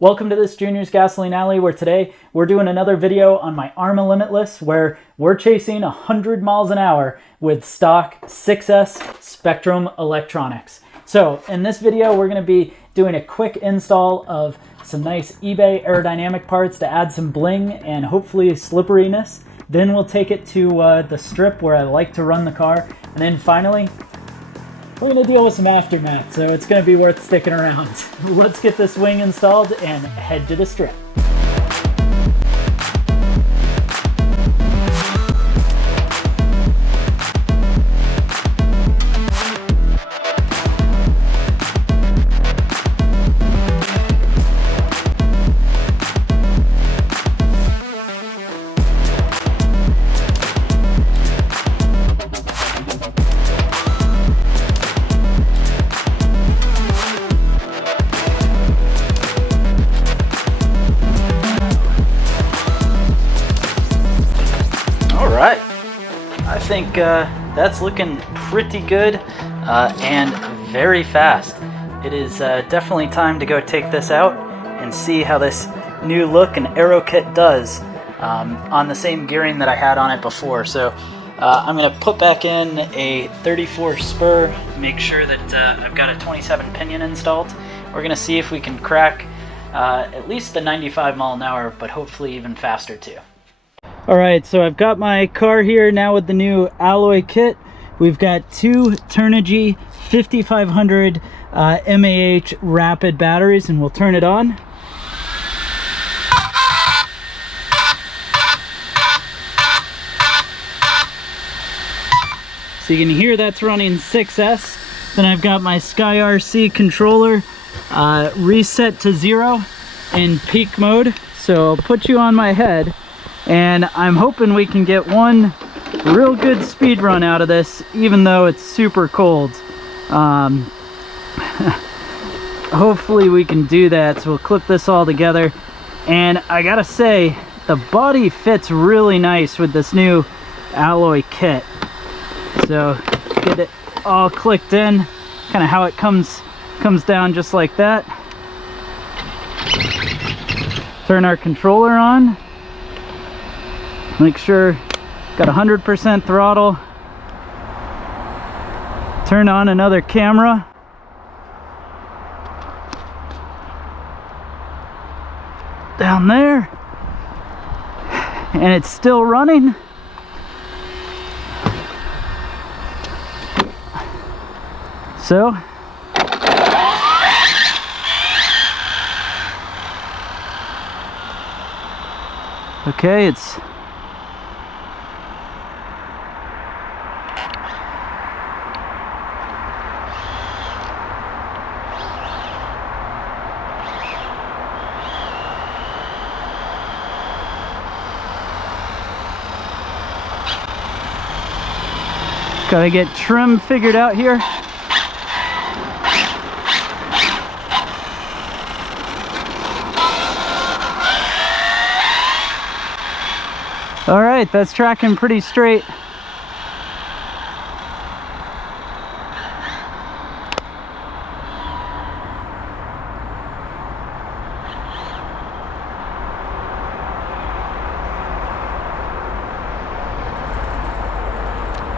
Welcome to this Junior's Gasoline Alley, where today we're doing another video on my ARRMA Limitless, where we're chasing 100 miles an hour with stock 6S Spektrum electronics. So in this video, we're going to be doing a quick install of some nice eBay aerodynamic parts to add some bling and hopefully slipperiness. Then we'll take it to the strip where I like to run the car. And then finally, we're going to deal with some aftermath, so it's going to be worth sticking around. Let's get this wing installed and head to the strip. I think that's looking pretty good and very fast. It is definitely time to go take this out and see how this new look and Aero kit does on the same gearing that I had on it before. So I'm going to put back in a 34 spur, make sure that I've got a 27 pinion installed. We're going to see if we can crack at least the 95 mile an hour, but hopefully even faster too. Alright, so I've got my car here now with the new alloy kit. We've got two Turnigy 5500 mAh rapid batteries, and we'll turn it on. So you can hear that's running 6S. Then I've got my SkyRC controller reset to 0 in peak mode. So I'll put you on my head. And I'm hoping we can get one real good speed run out of this, even though it's super cold. Hopefully we can do that. So we'll clip this all together. And I gotta say, the body fits really nice with this new alloy kit. So get it all clicked in, kind of how it comes down just like that. Turn our controller on. Make sure got 100% throttle. Turn on another camera. Down there. And it's still running. So okay, it's gotta get trim figured out here. All right, that's tracking pretty straight.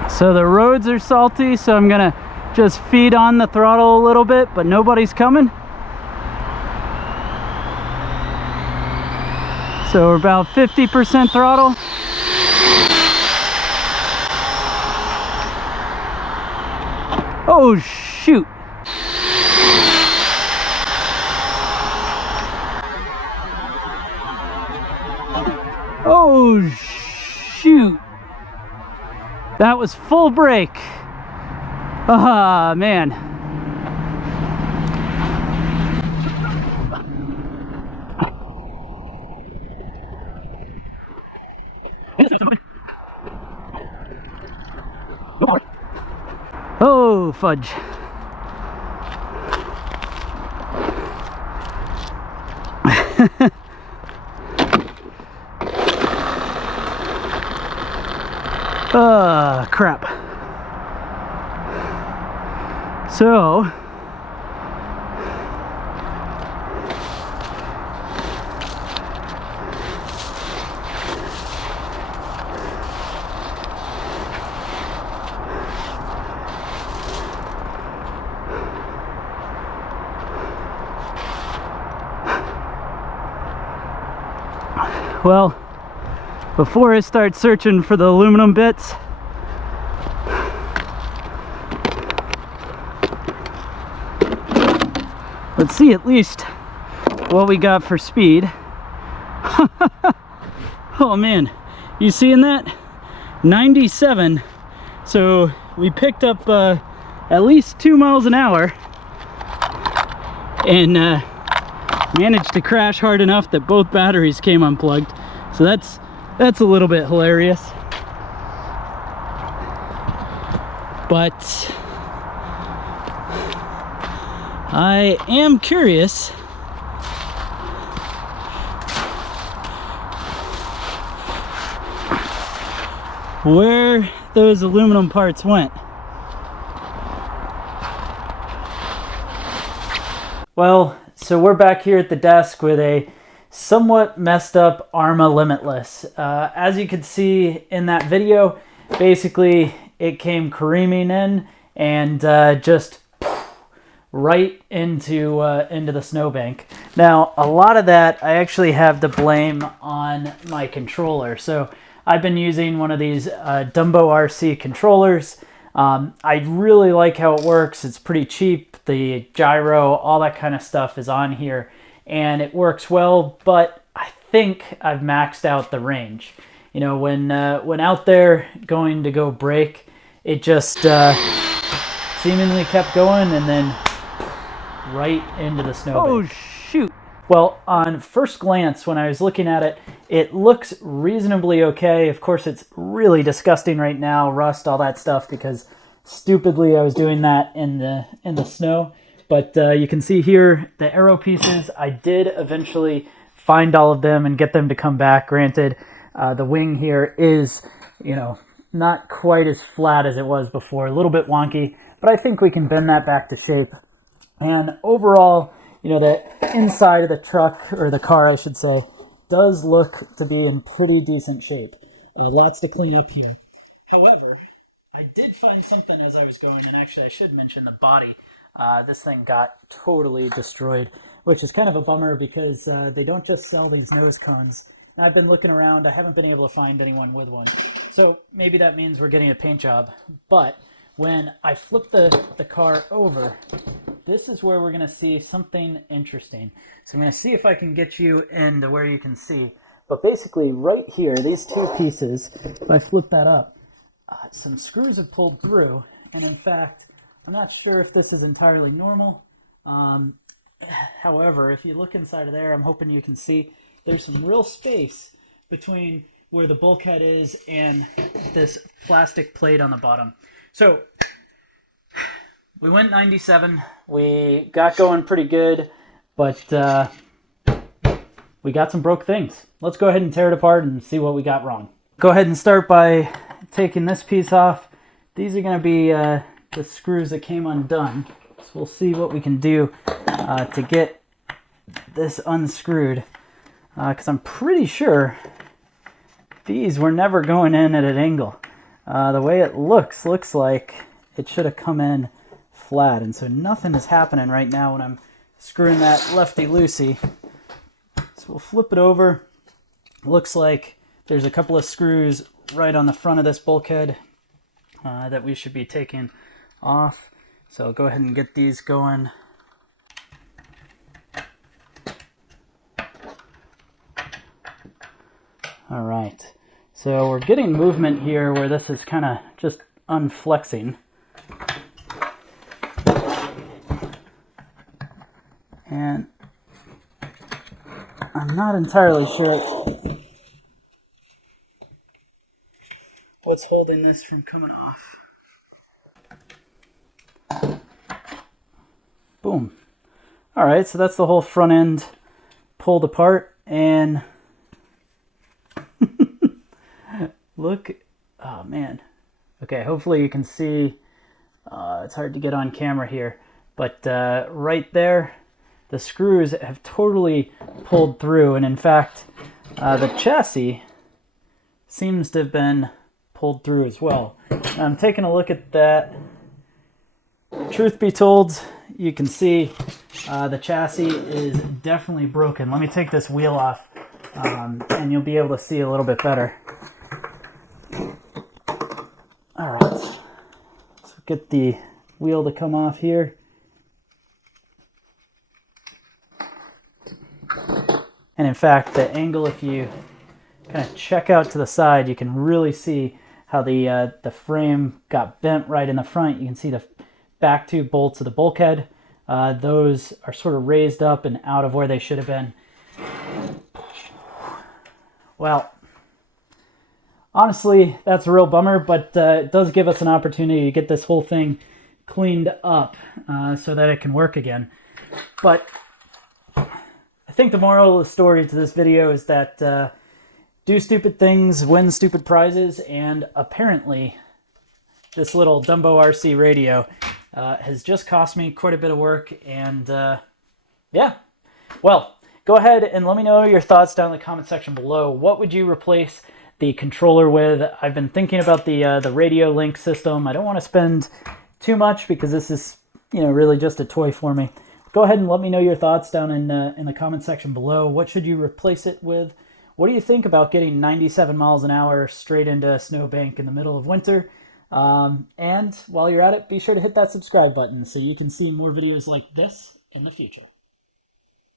So the roads are salty, so I'm gonna just feed on the throttle a little bit, but nobody's coming. So we're about 50% throttle. Oh shoot. Oh shoot. That was full brake. Ah, man. Oh, fudge. Crap. So Well, before I start searching for the aluminum bits, let's see at least what we got for speed. Oh man, you seeing that? 97. So we picked up at least 2 miles an hour and managed to crash hard enough that both batteries came unplugged. So that's a little bit hilarious. But I am curious where those aluminum parts went. Well, so we're back here at the desk with a somewhat messed up ARRMA Limitless. As you can see in that video, basically it came careening in and just right into the snowbank. Now, a lot of that I actually have to blame on my controller. So I've been using one of these Dumbo RC controllers. I really like how it works. It's pretty cheap. The gyro, all that kind of stuff is on here, and it works well, but I think I've maxed out the range. You know, when out there going to go brake, it just seemingly kept going and then right into the snowbank. Oh shoot. Well, on first glance, when I was looking at it, it looks reasonably okay. Of course, it's really disgusting right now, rust, all that stuff, because stupidly I was doing that in the snow. But you can see here the Aero pieces. I did eventually find all of them and get them to come back. Granted, the wing here is, you know, not quite as flat as it was before, a little bit wonky, but I think we can bend that back to shape. And overall, you know, the inside of the truck, or the car I should say, does look to be in pretty decent shape. Lots to clean up here. However, I did find something as I was going, and actually I should mention the body. This thing got totally destroyed, which is kind of a bummer because they don't just sell these nose cones. And I've been looking around, I haven't been able to find anyone with one. So maybe that means we're getting a paint job. But when I flip the car over, this is where we're going to see something interesting. So I'm going to see if I can get you into where you can see. But basically right here, these two pieces, if I flip that up, some screws have pulled through. And in fact, I'm not sure if this is entirely normal. However, if you look inside of there, I'm hoping you can see there's some real space between where the bulkhead is and this plastic plate on the bottom. So we went 97. We got going pretty good, but we got some broke things. Let's go ahead and tear it apart and see what we got wrong. Go ahead and start by taking this piece off. These are going to be the screws that came undone. So we'll see what we can do to get this unscrewed, because I'm pretty sure these were never going in at an angle. The way it looks like it should have come in flat, and so nothing is happening right now when I'm screwing that lefty-loosey. So we'll flip it over. Looks like there's a couple of screws right on the front of this bulkhead that we should be taking off. So I'll go ahead and get these going. All right, so we're getting movement here where this is kind of just unflexing. And I'm not entirely sure what's holding this from coming off. Boom. All right, so that's the whole front end pulled apart, and look, oh man. Okay, hopefully you can see, it's hard to get on camera here, but right there, the screws have totally pulled through, and in fact, the chassis seems to have been pulled through as well. I'm taking a look at that. Truth be told, you can see the chassis is definitely broken. Let me take this wheel off and you'll be able to see a little bit better. All right, so get the wheel to come off here. And in fact, the angle, if you kind of check out to the side, you can really see how the frame got bent right in the front. You can see the back two bolts of the bulkhead. Those are sort of raised up and out of where they should have been. Well, honestly, that's a real bummer, but it does give us an opportunity to get this whole thing cleaned up so that it can work again. But I think the moral of the story to this video is that do stupid things, win stupid prizes, and apparently this little Dumbo RC radio has just cost me quite a bit of work, and yeah. Well, go ahead and let me know your thoughts down in the comment section below. What would you replace the controller with? I've been thinking about the radio link system. I don't want to spend too much because this is, really just a toy for me. Go ahead and let me know your thoughts down in the comment section below. What should you replace it with? What do you think about getting 97 miles an hour straight into a snowbank in the middle of winter? And while you're at it, be sure to hit that subscribe button so you can see more videos like this in the future.